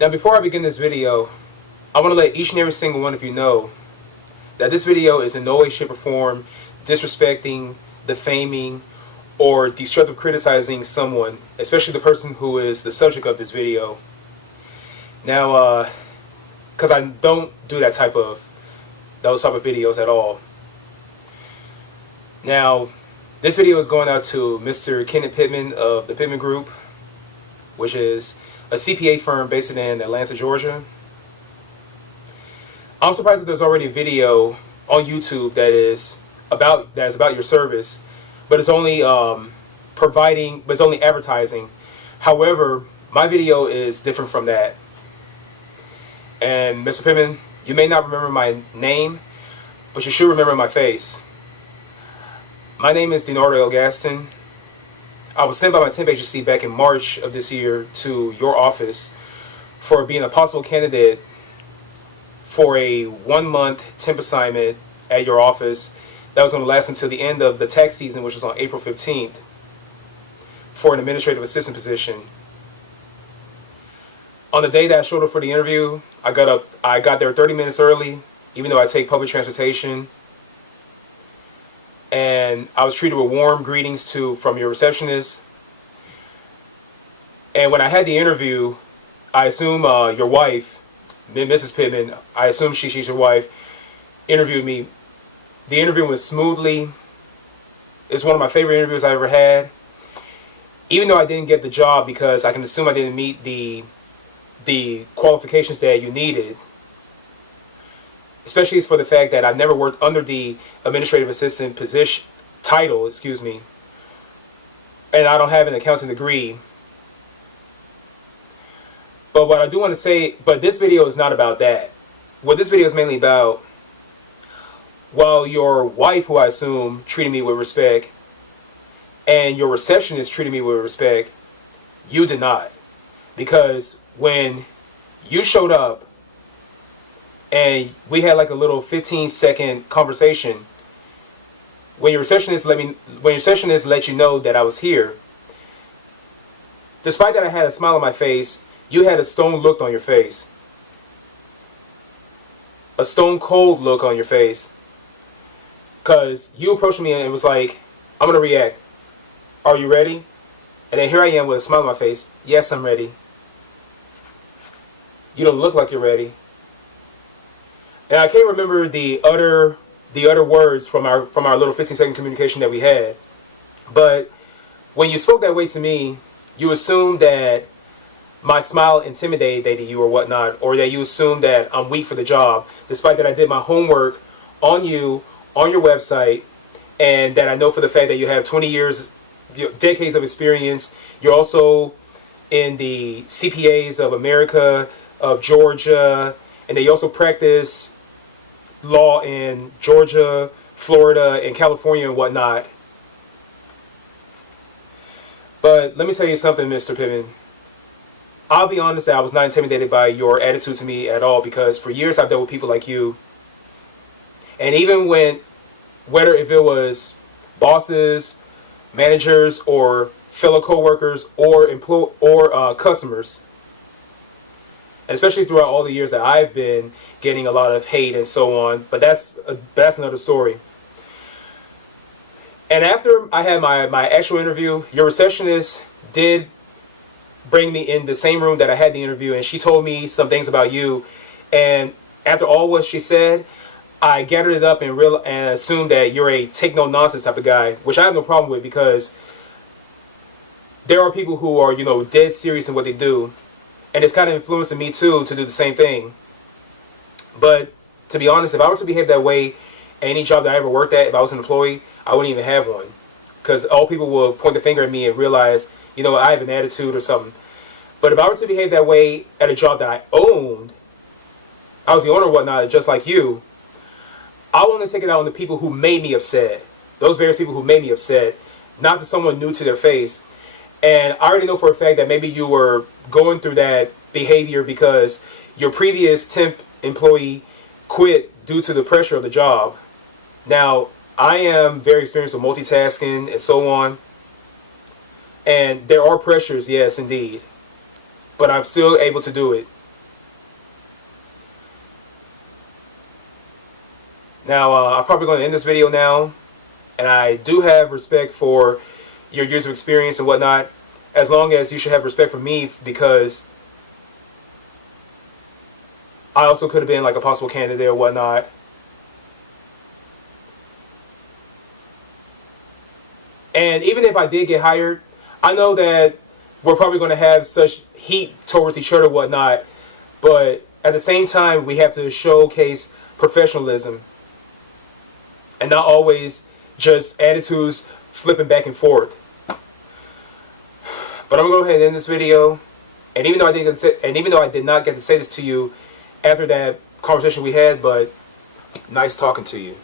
Now, before I begin this video, I want to let each and every single one of you know that this video is in no way, shape, or form disrespecting, defaming, or destructive criticizing someone, especially the person who is the subject of this video. Now, because I don't do those type of videos at all. Now, this video is going out to Mr. Kenneth Pittman of the Pittman Group, which is a CPA firm based in Atlanta, Georgia. I'm surprised that there's already a video on YouTube that is about your service, but it's only it's only advertising. However, my video is different from that. And Mr. Pittman, you may not remember my name, but you should remember my face. My name is Denardo L. Gaston. I was sent by my temp agency back in March of this year to your office for being a possible candidate for a 1-month temp assignment at your office that was going to last until the end of the tax season, which was on April 15th, for an administrative assistant position. On the day that I showed up for the interview, I got there 30 minutes early, even though I take public transportation. And I was treated with warm greetings from your receptionist. And when I had the interview, I assume your wife, Mrs. Pittman, I assume she's your wife, interviewed me. The interview went smoothly. It's one of my favorite interviews I ever had. Even though I didn't get the job because I can assume I didn't meet the qualifications that you needed. Especially for the fact that I've never worked under the administrative assistant title, and I don't have an accounting degree. But what I do want to say, but this video is not about that. What this video is mainly about, while your wife, who I assume treated me with respect, and your receptionist treated me with respect, you did not. Because when you showed up, and we had like a little 15-second conversation. When your receptionist let you know that I was here, despite that I had a smile on my face, you had a stone look on your face. A stone cold look on your face. Because you approached me and it was like, I'm going to react. Are you ready? And then here I am with a smile on my face. Yes, I'm ready. You don't look like you're ready. And I can't remember the other words from our little 15-second communication that we had. But when you spoke that way to me, you assumed that my smile intimidated you or whatnot, or that you assumed that I'm weak for the job, despite that I did my homework on you, on your website, and that I know for the fact that you have 20 years, decades of experience. You're also in the CPAs of America, of Georgia, and they also practice law in Georgia, Florida, and California and whatnot. But let me tell you something, Mr. Pittman. I'll be honest that I was not intimidated by your attitude to me at all, because for years I've dealt with people like you. And even whether if it was bosses, managers, or fellow co-workers, or customers, and especially throughout all the years that I've been getting a lot of hate and so on, but that's another story. And after I had my actual interview, your receptionist did bring me in the same room that I had the interview, and she told me some things about you. And after all what she said, I gathered it up and assumed that you're a take no nonsense type of guy, which I have no problem with, because there are people who are, dead serious in what they do. And it's kind of influencing me too to do the same thing. But to be honest, if I were to behave that way at any job that I ever worked at, if I was an employee, I wouldn't even have one. Because all people will point the finger at me and realize, I have an attitude or something. But if I were to behave that way at a job that I owned, I was the owner or whatnot, just like you, I want to take it out on the people who made me upset. Those various people who made me upset, not to someone new to their face. And I already know for a fact that maybe you were going through that behavior because your previous temp employee quit due to the pressure of the job. Now, I am very experienced with multitasking and so on. And there are pressures, yes, indeed. But I'm still able to do it. Now, I'm probably going to end this video now, and I do have respect for your years of experience and whatnot, as long as you should have respect for me, because I also could have been like a possible candidate or whatnot. And even if I did get hired, I know that we're probably going to have such heat towards each other or whatnot, but at the same time, we have to showcase professionalism and not always just attitudes flipping back and forth. But I'm gonna go ahead and end this video. And even though I did not get to say this to you after that conversation we had, but nice talking to you.